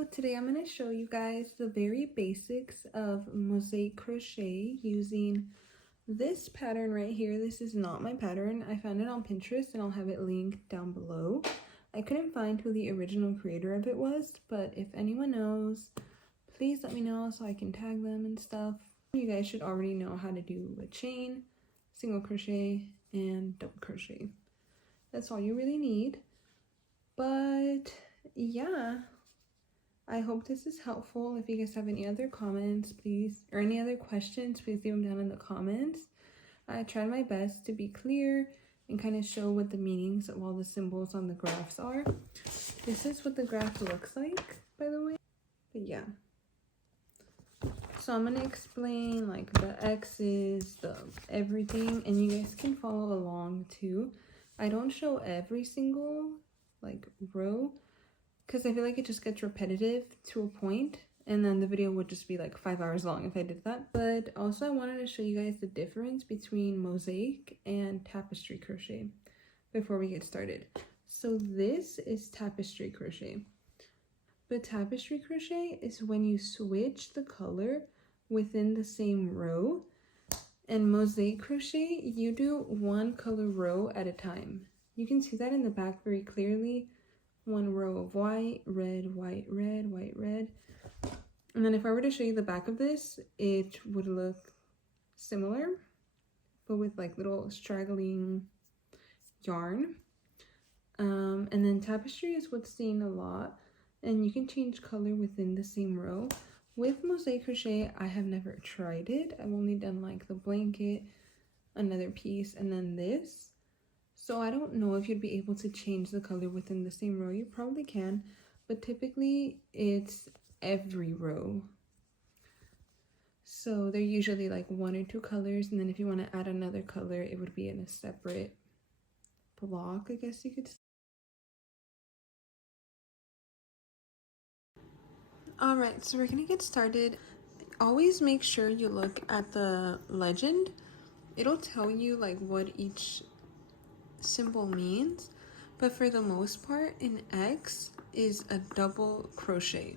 So today I'm going to show you guys the very basics of mosaic crochet using this pattern right here. This is not my pattern. I found it on Pinterest and I'll have it linked down below. I couldn't find who the original creator of it was, but if anyone knows, please let me know so I can tag them and stuff. You guys should already know how to do a chain, single crochet, and double crochet. That's all you really need. But yeah, I hope this is helpful. If you guys have any other comments, please, or any other questions, please leave them down in the comments. I tried my best to be clear and kind of show what the meanings of all the symbols on the graphs are. This is what the graph looks like, by the way. But yeah. So I'm going to explain like the X's, the everything, and you guys can follow along too. I don't show every single like row, because I feel like it just gets repetitive to a point, and then the video would just be like 5 hours long if I did that. But also I wanted to show you guys the difference between mosaic and tapestry crochet before we get started. So this is tapestry crochet. But tapestry crochet is when you switch the color within the same row, and mosaic crochet, you do one color row at a time. You can see that in the back very clearly. One row of white, red, white, red, white, red. And then if I were to show you the back of this, it would look similar, but with like little straggling yarn. And then tapestry is what's seen a lot, and you can change color within the same row. With mosaic crochet, I have never tried it. I've only done like the blanket, another piece, and then this. So I don't know if you'd be able to change the color within the same row. You probably can, but typically it's every row. So they're usually like 1 or 2 colors, and then if you want to add another color, it would be in a separate block, I guess you could say. Alright, so we're gonna get started. Always make sure you look at the legend. It'll tell you like what each symbol means, but for the most part, an X is a double crochet,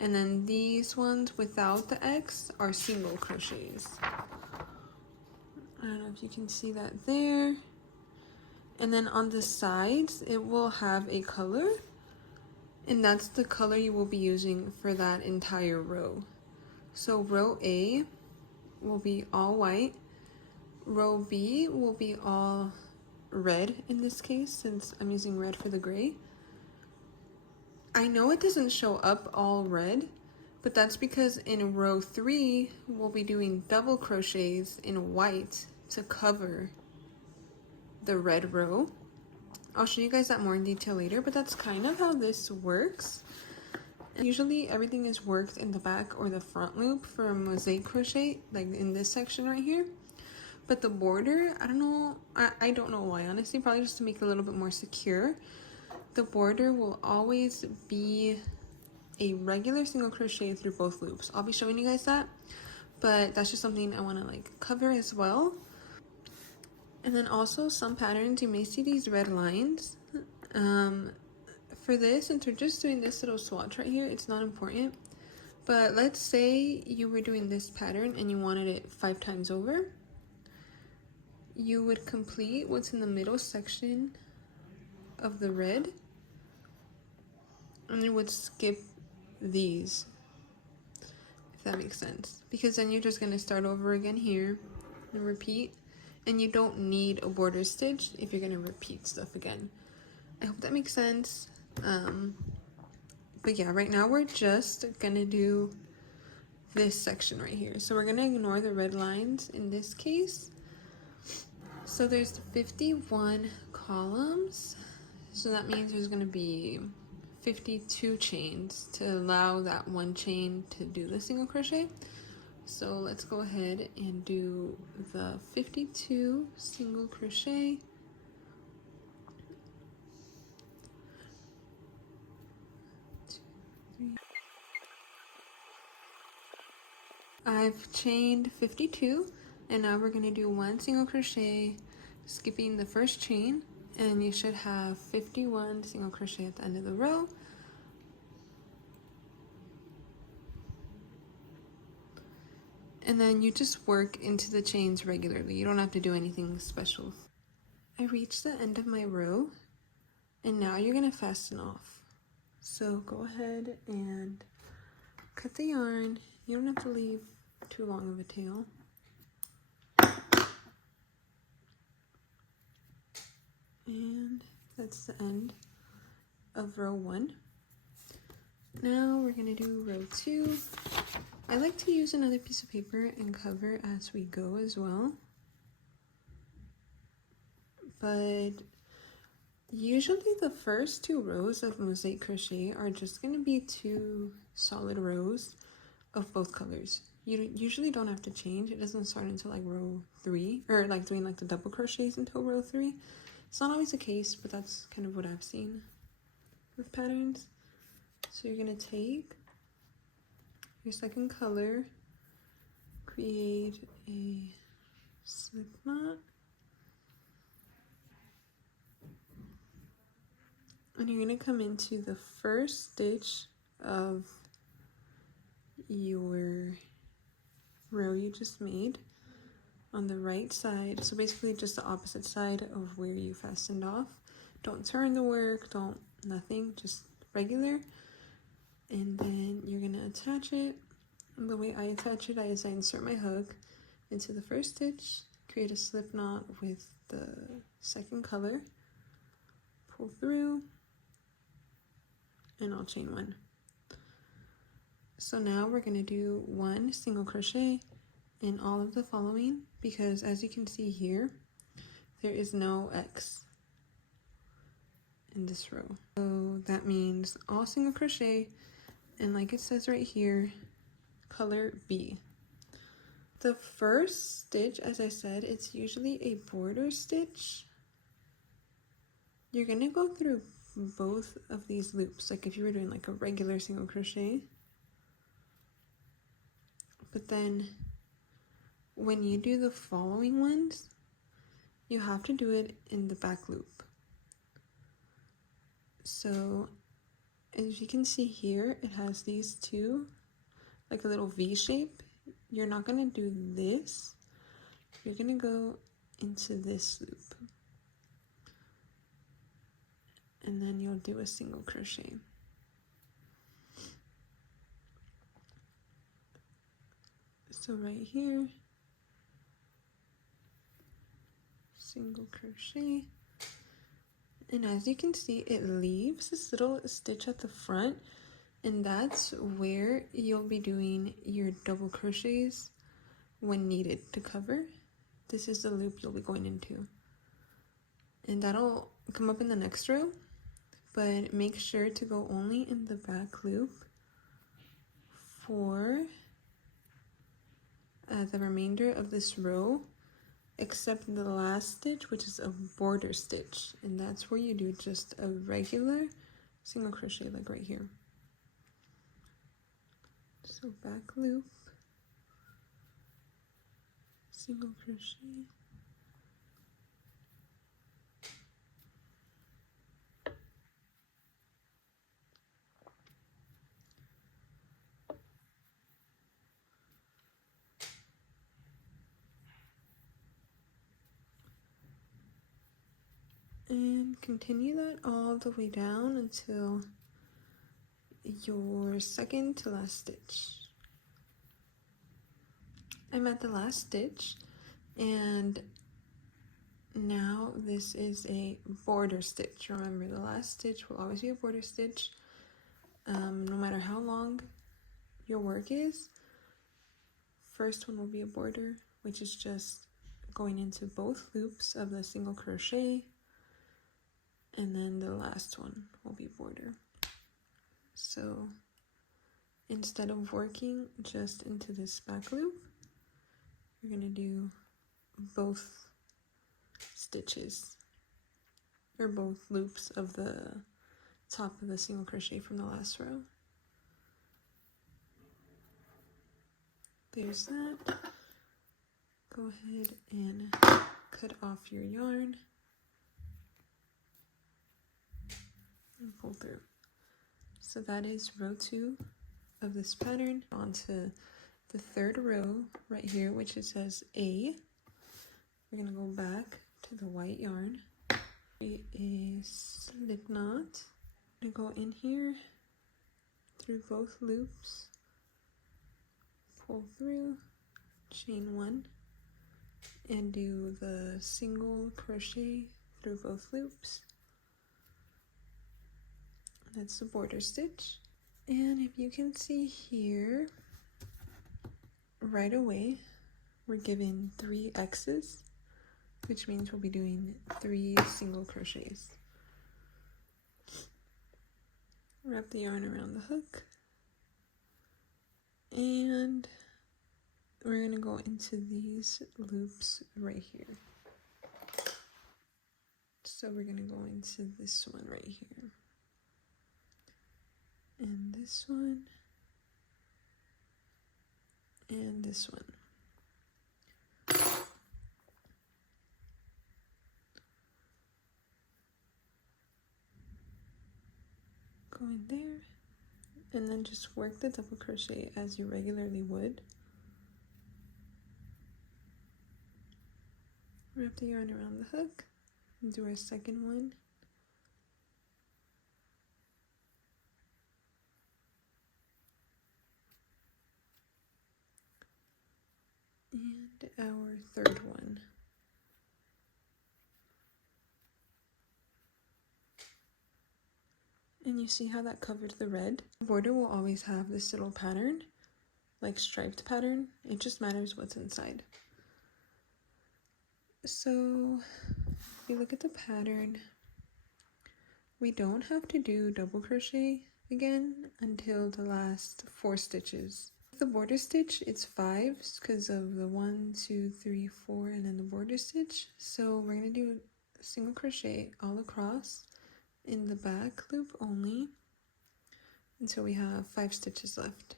and then these ones without the X are single crochets. I don't know if you can see that there. And then on the sides, it will have a color, and that's the color you will be using for that entire row. So row A will be all white, row B will be all red in this case, since I'm using red for the gray. I know it doesn't show up all red, but that's because in row 3 we'll be doing double crochets in white to cover the red row. I'll show you guys that more in detail later, but that's kind of how this works. And usually everything is worked in the back or the front loop for a mosaic crochet, like in this section right here. But the border, I don't know why, honestly, probably just to make it a little bit more secure. The border will always be a regular single crochet through both loops. I'll be showing you guys that, but that's just something I want to like cover as well. And then also some patterns, you may see these red lines. For this, since we're just doing this little swatch right here, it's not important. But let's say you were doing this pattern and you wanted it 5 times over. You would complete what's in the middle section of the red, and you would skip these, if that makes sense, because then you're just going to start over again here and repeat, and you don't need a border stitch if you're going to repeat stuff again. I hope that makes sense. But yeah, right now we're just going to do this section right here, so we're going to ignore the red lines in this case. So there's 51 columns, so that means there's going to be 52 chains to allow that one chain to do the single crochet. So let's go ahead and do the 52 single crochet. I've chained 52, and now we're going to do 1 single crochet, skipping the first chain, and you should have 51 single crochet at the end of the row. And then you just work into the chains regularly. You don't have to do anything special. I reached the end of my row, and now you're gonna fasten off. So go ahead and cut the yarn. You don't have to leave too long of a tail. And that's the end of row 1. Now we're gonna do row 2. I like to use another piece of paper and cover as we go as well. But usually the first 2 rows of mosaic crochet are just gonna be 2 solid rows of both colors. You usually don't have to change. It doesn't start until like row 3, or like doing like the double crochets until row 3. It's not always the case, but that's kind of what I've seen with patterns. So you're gonna take your second color, create a slip knot, and you're gonna come into the first stitch of your row you just made on the right side. So basically just the opposite side of where you fastened off. Don't turn the work, don't nothing, just regular. And then you're gonna attach it. And the way I attach it is I insert my hook into the first stitch, create a slip knot with the second color, pull through, and I'll chain 1. So now we're gonna do 1 single crochet in all of the following, because as you can see here, there is no X in this row. So that means all single crochet, and like it says right here, color B. The first stitch, as I said, it's usually a border stitch. You're gonna go through both of these loops, like if you were doing like a regular single crochet. But then when you do the following ones, you have to do it in the back loop. So as you can see here, it has these 2, like a little V shape. You're not gonna do this. You're gonna go into this loop. And then you'll do a single crochet. So right here, single crochet. And as you can see, it leaves this little stitch at the front, and that's where you'll be doing your double crochets when needed to cover. This is the loop you'll be going into. And that'll come up in the next row, but make sure to go only in the back loop for the remainder of this row, except the last stitch, which is a border stitch, and that's where you do just a regular single crochet, like right here. So back loop, single crochet, and continue that all the way down until your second to last stitch. I'm at the last stitch, and now this is a border stitch. Remember, the last stitch will always be a border stitch, no matter how long your work is. First one will be a border, which is just going into both loops of the single crochet, and then the last one will be border. So instead of working just into this back loop, you're gonna do both stitches, or both loops of the top of the single crochet from the last row. There's that. Go ahead and cut off your yarn and pull through. So that is row 2 of this pattern. On to the third row right here, which it says A. We're gonna go back to the white yarn. It is slip knot. I'm gonna go in here through both loops, pull through, chain 1, and do the single crochet through both loops. That's the border stitch. And if you can see here, right away, we're given 3 X's, which means we'll be doing 3 single crochets. Wrap the yarn around the hook, and we're going to go into these loops right here. So we're going to go into this one right here, and this one, and this one. Go in there, and then just work the double crochet as you regularly would. Wrap the yarn around the hook and do our second one. And our third one. And you see how that covered the red? The border will always have this little pattern, like striped pattern. It just matters what's inside. So if you look at the pattern, we don't have to do double crochet again until the last 4 stitches. The border stitch, it's 5 because of the 1, 2, 3, 4, and then the border stitch. So we're going to do a single crochet all across in the back loop only until we have 5 stitches left.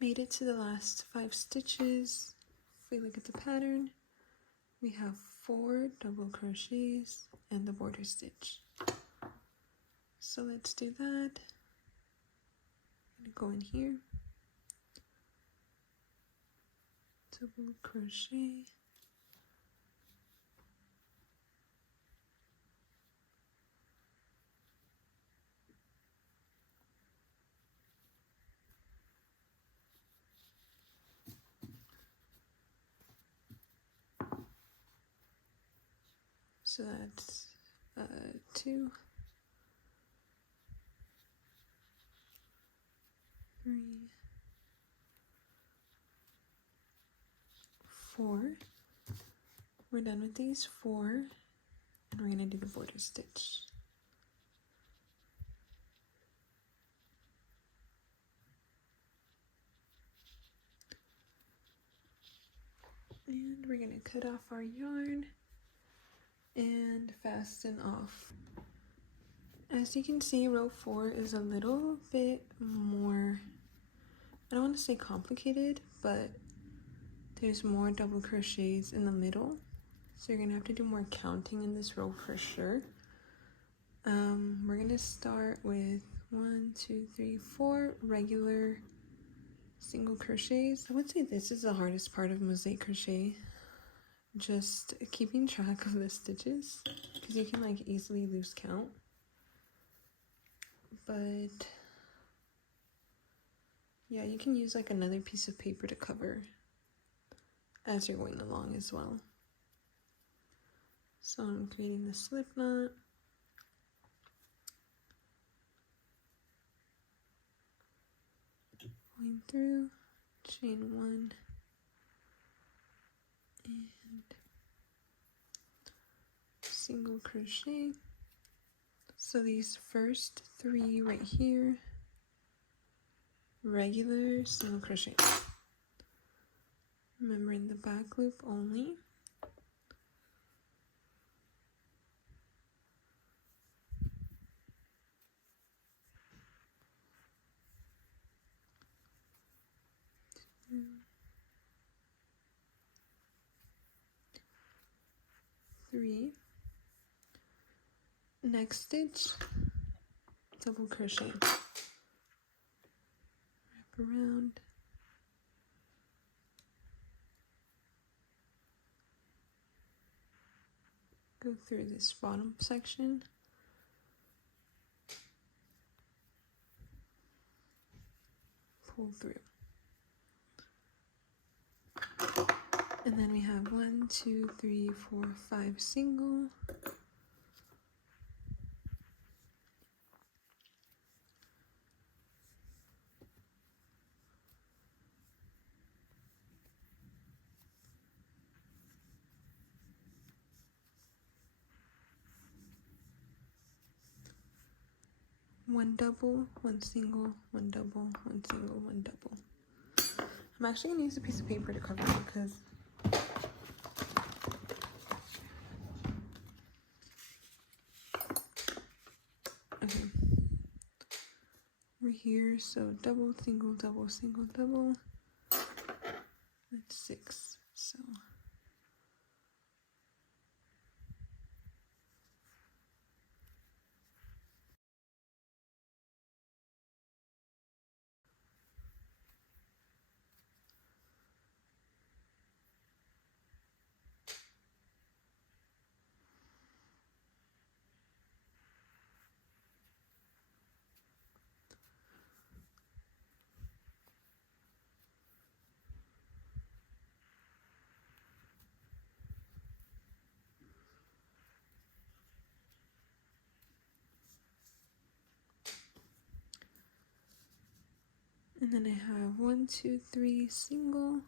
Made it to the last 5 stitches. If we look at the pattern, we have 4 double crochets and the border stitch. So let's do that. I'm gonna go in here, double crochet, so that's 2, 3, 4. We're done with these 4, and we're gonna do the border stitch. And we're gonna cut off our yarn and fasten off. As you can see, row 4 is a little bit more, I don't want to say complicated, but there's more double crochets in the middle, so you're gonna have to do more counting in this row for sure. We're gonna start with 1, 2, 3, 4 regular single crochets. I would say this is the hardest part of mosaic crochet, just keeping track of the stitches, because you can like easily lose count. But yeah, you can use like another piece of paper to cover as you're going along as well. So I'm creating the slip knot. Going through, chain 1, and single crochet. So these first 3 right here regular single crochet. Remember, in the back loop only. Three. Next stitch, double crochet. Wrap around. Go through this bottom section. Pull through. And then we have 1, 2, 3, 4, 5 single. One double, one single, one double, one single, one double. I'm actually gonna use a piece of paper to cover it because okay. We're here, so double, single, double, single, double. That's 6. So and then I have 1, 2, 3 single.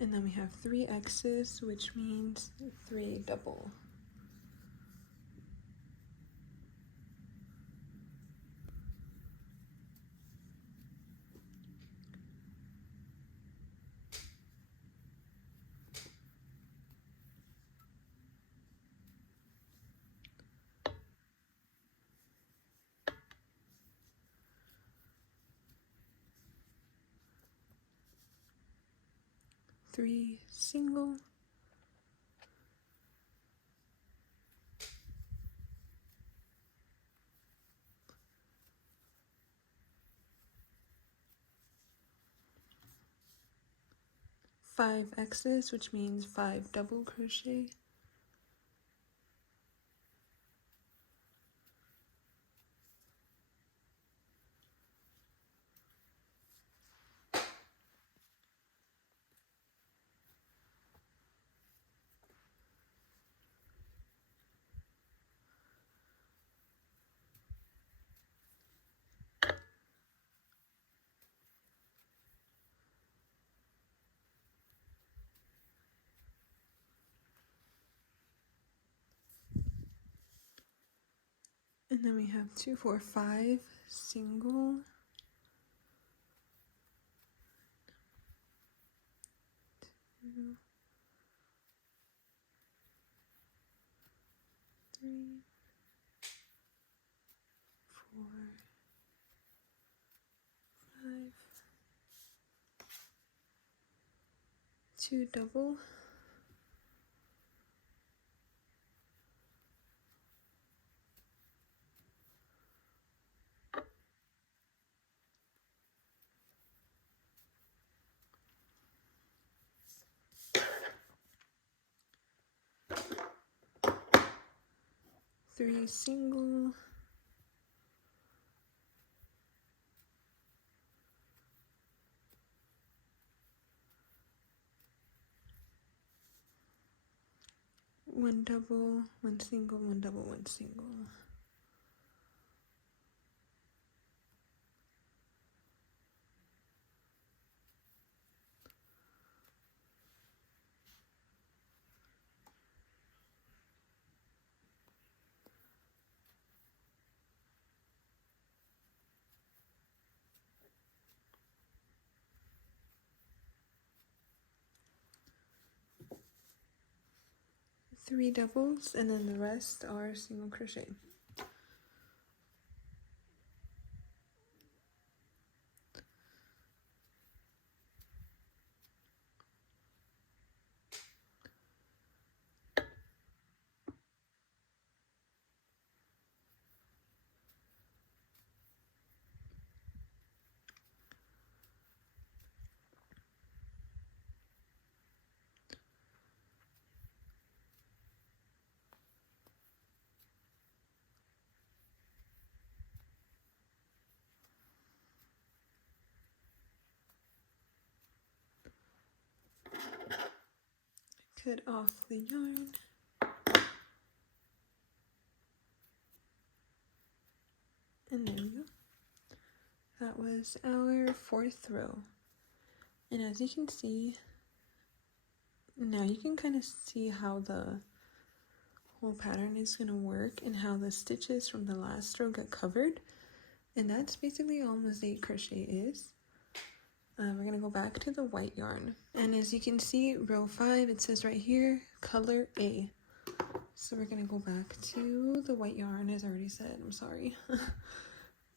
And then we have 3 X's, which means 3 double. Three single. Five X's, which means 5 double crochet. And then we have 2, 4, 5 single. 2, 3, 4, 5. 2 double. Three single. One double, one single, one double, one single. 3 doubles, and then the rest are single crochet. Cut off the yarn. And there we go. That was our 4th row. And as you can see, now you can kind of see how the whole pattern is going to work and how the stitches from the last row get covered. And that's basically all mosaic crochet is. We're going to go back to the white yarn. And as you can see, row 5, it says right here, color A. So we're going to go back to the white yarn, as I already said. I'm sorry.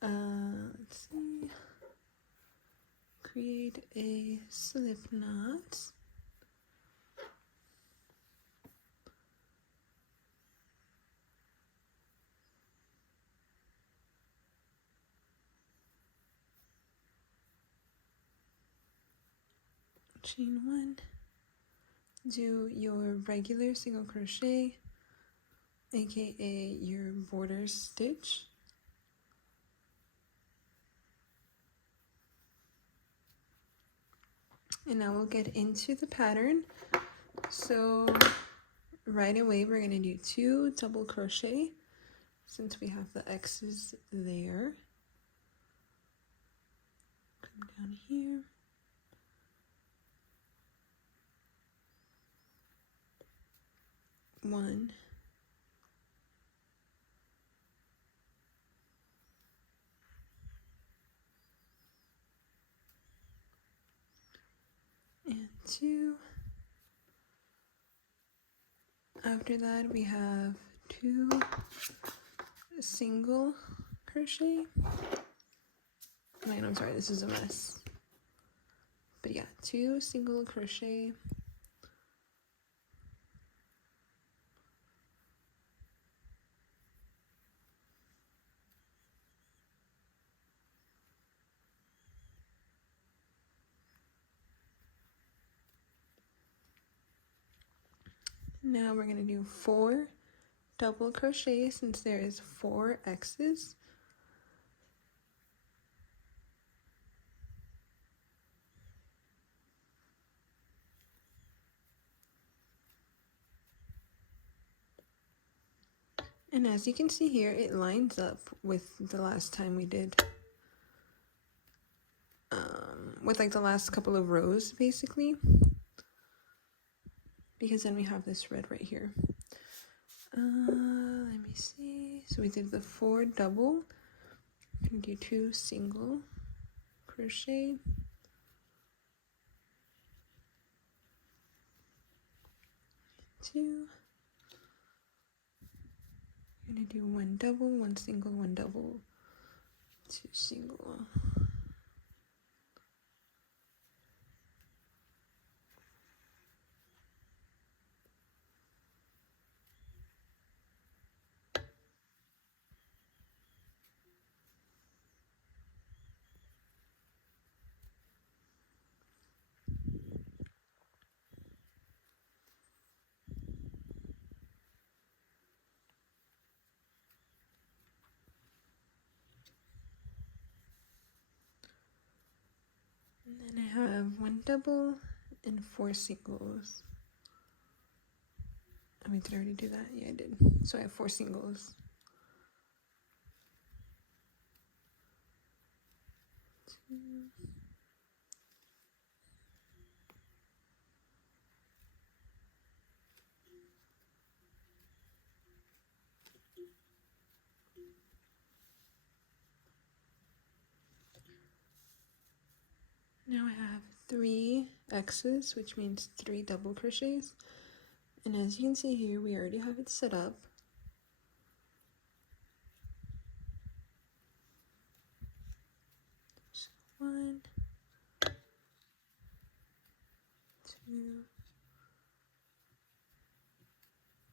Let's see. Create a slip knot. Chain 1. Do your regular single crochet, aka your border stitch. And now we'll get into the pattern. So right away we're going to do 2 double crochet since we have the X's there. Come down here. One. And 2. After that we have 2 single crochet. Wait, I'm sorry, this is a mess. But yeah, 2 single crochet. Now we're going to do 4 double crochet since there is 4 X's. And as you can see here, it lines up with the last time we did, with like the last couple of rows basically, because then we have this red right here. Let me see. So we did the 4 double. I'm gonna do 2 single crochet. Two. I'm gonna do 1 double, 1 single, 1 double, 2 single. And then I have 1 double and 4 singles. I mean, did I already do that? Yeah, I did. So I have 4 singles. 2. Now I have 3 X's, which means 3 double crochets. And as you can see here, we already have it set up. So 1, 2,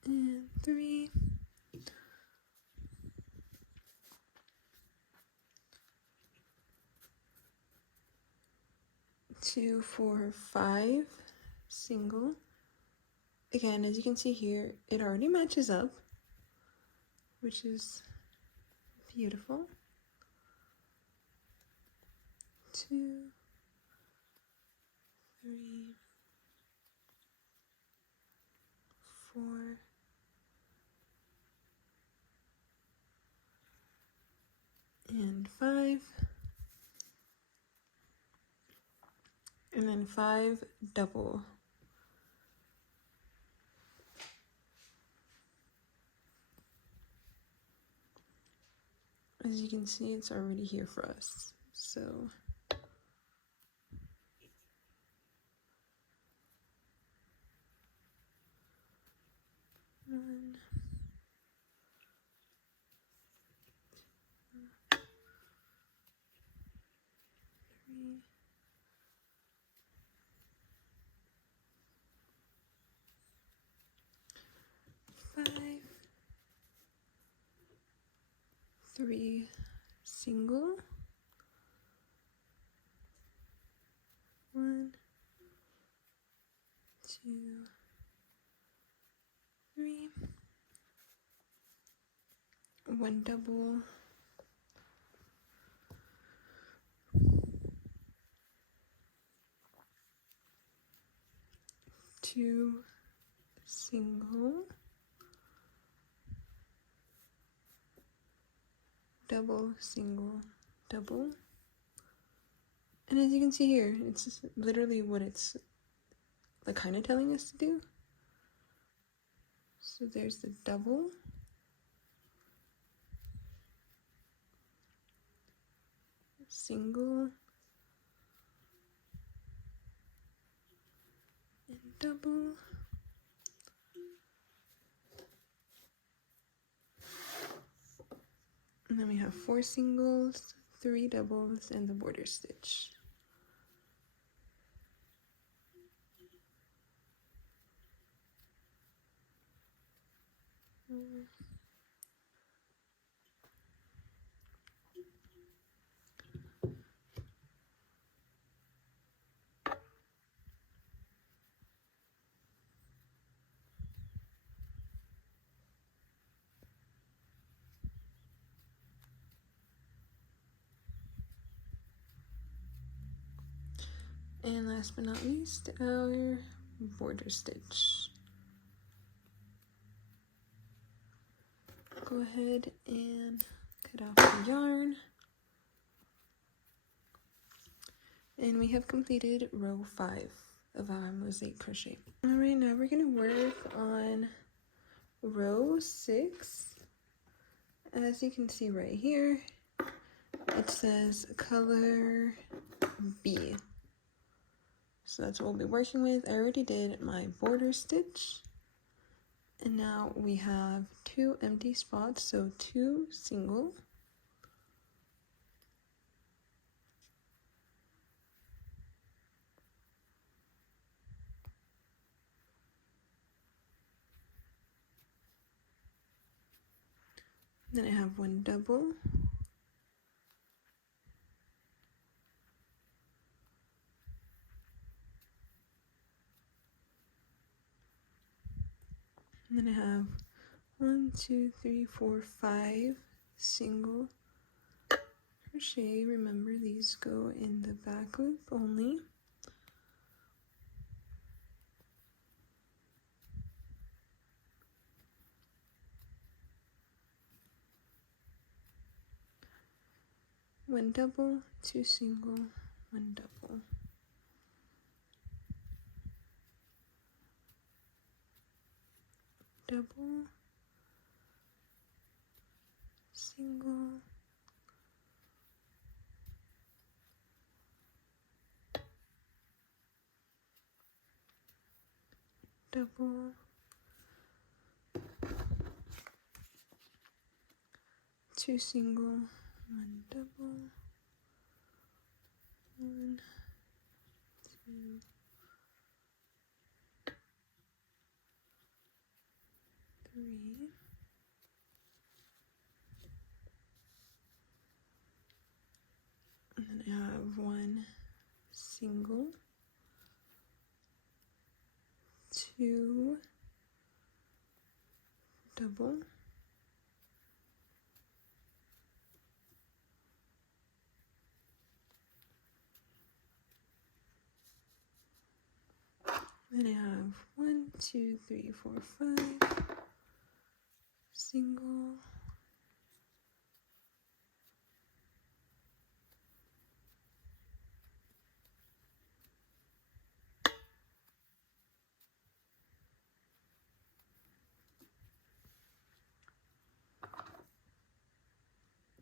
and 3. 2, 4, 5 single. Again, as you can see here, it already matches up, which is beautiful. 2, 3, 4, and 5, and then 5 double. As you can see, it's already here for us. So 1, 3, 5, 3 single, 1, 2, 3, 1 double, 2 single, double, single, double. And as you can see here, it's literally what it's like kind of telling us to do. So there's the double, single, and double. And then we have 4 singles, 3 doubles, and the border stitch. And last but not least, our border stitch. Go ahead and cut off the yarn. And we have completed row 5 of our mosaic crochet. Alright, now we're going to work on row 6. As you can see right here, it says color B. So that's what we'll be working with. I already did my border stitch. And now we have 2 empty spots, so 2 single. Then I have 1 double. And then I have 1, 2, 3, 4, 5 single crochet. Remember, these go in the back loop only. One double, 2 single, 1 double. Double, single, double, 2 single, 1 double, 1, 2, 3, and then I have 1 single, 2 double, then I have 1, 2, 3, 4, 5 single,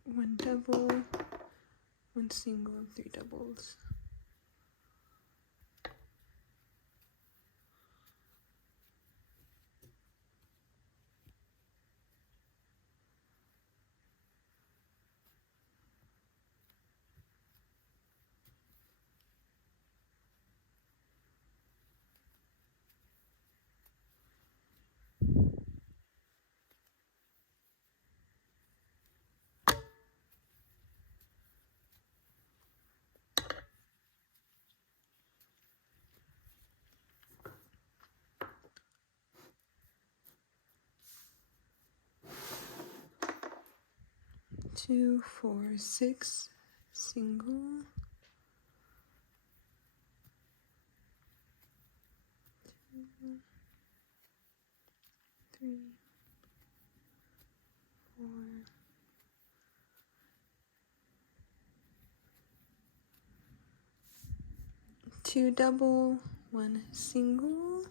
1 double, 1 single, 3 doubles. Two, 4, 6 single, 2, 3, 4, 2 double, 1 single,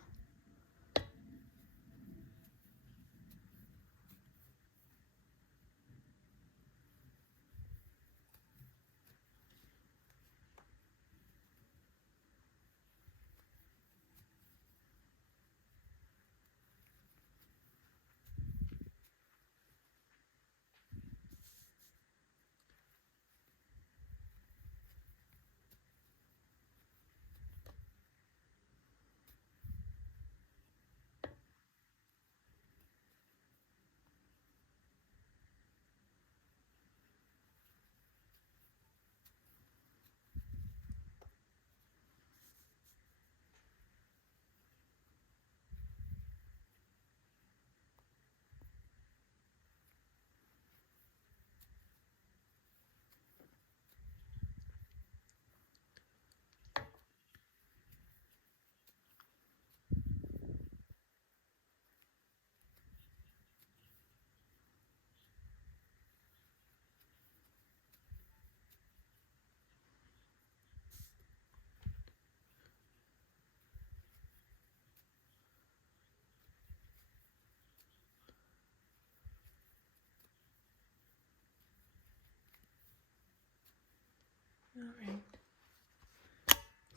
Alright,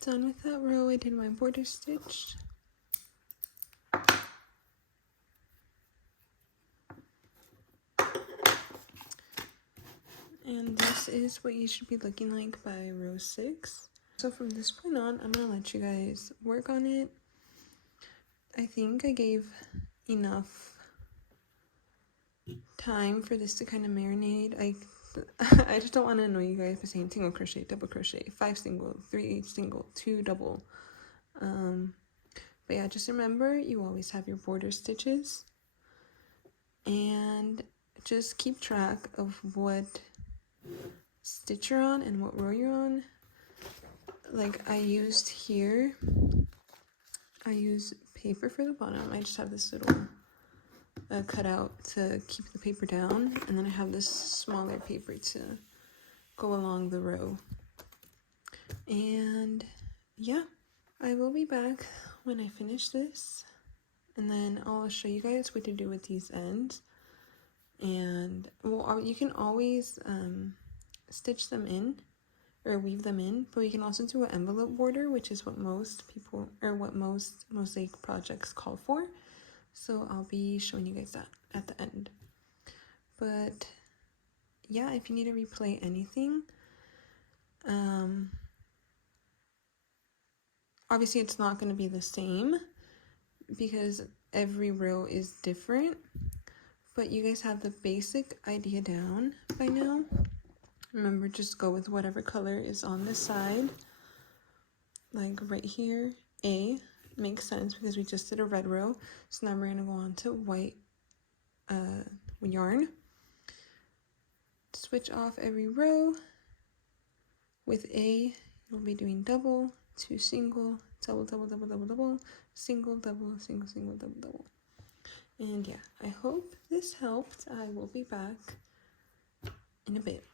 done with that row. I did my border stitch. And this is what you should be looking like by row 6. So from this point on, I'm gonna let you guys work on it. I think I gave enough time for this to kind of marinate. I just don't want to annoy you guys by saying single crochet, double crochet, 5 single, 3 single, 2 double. But yeah, just remember you always have your border stitches, and just keep track of what stitch you're on and what row you're on. Like I used here, I use paper for the bottom. I just have this little cut out to keep the paper down, and then I have this smaller paper to go along the row. And yeah, I will be back when I finish this, and then I'll show you guys what to do with these ends. And well, you can always stitch them in or weave them in, but we can also do an envelope border, which is what most people, or what most mosaic projects call for. So I'll be showing you guys that at the end. But yeah, if you need to replay anything, obviously it's not going to be the same because every row is different, but you guys have the basic idea down by now. Remember, just go with whatever color is on this side. Like right here, A makes sense because we just did a red row. So now we're going to go on to white yarn. Switch off every row. With A, you'll be doing double, 2 single, double, double, double, double, double, single, double, single, single, double, double. And yeah, I hope this helped. I will be back in a bit.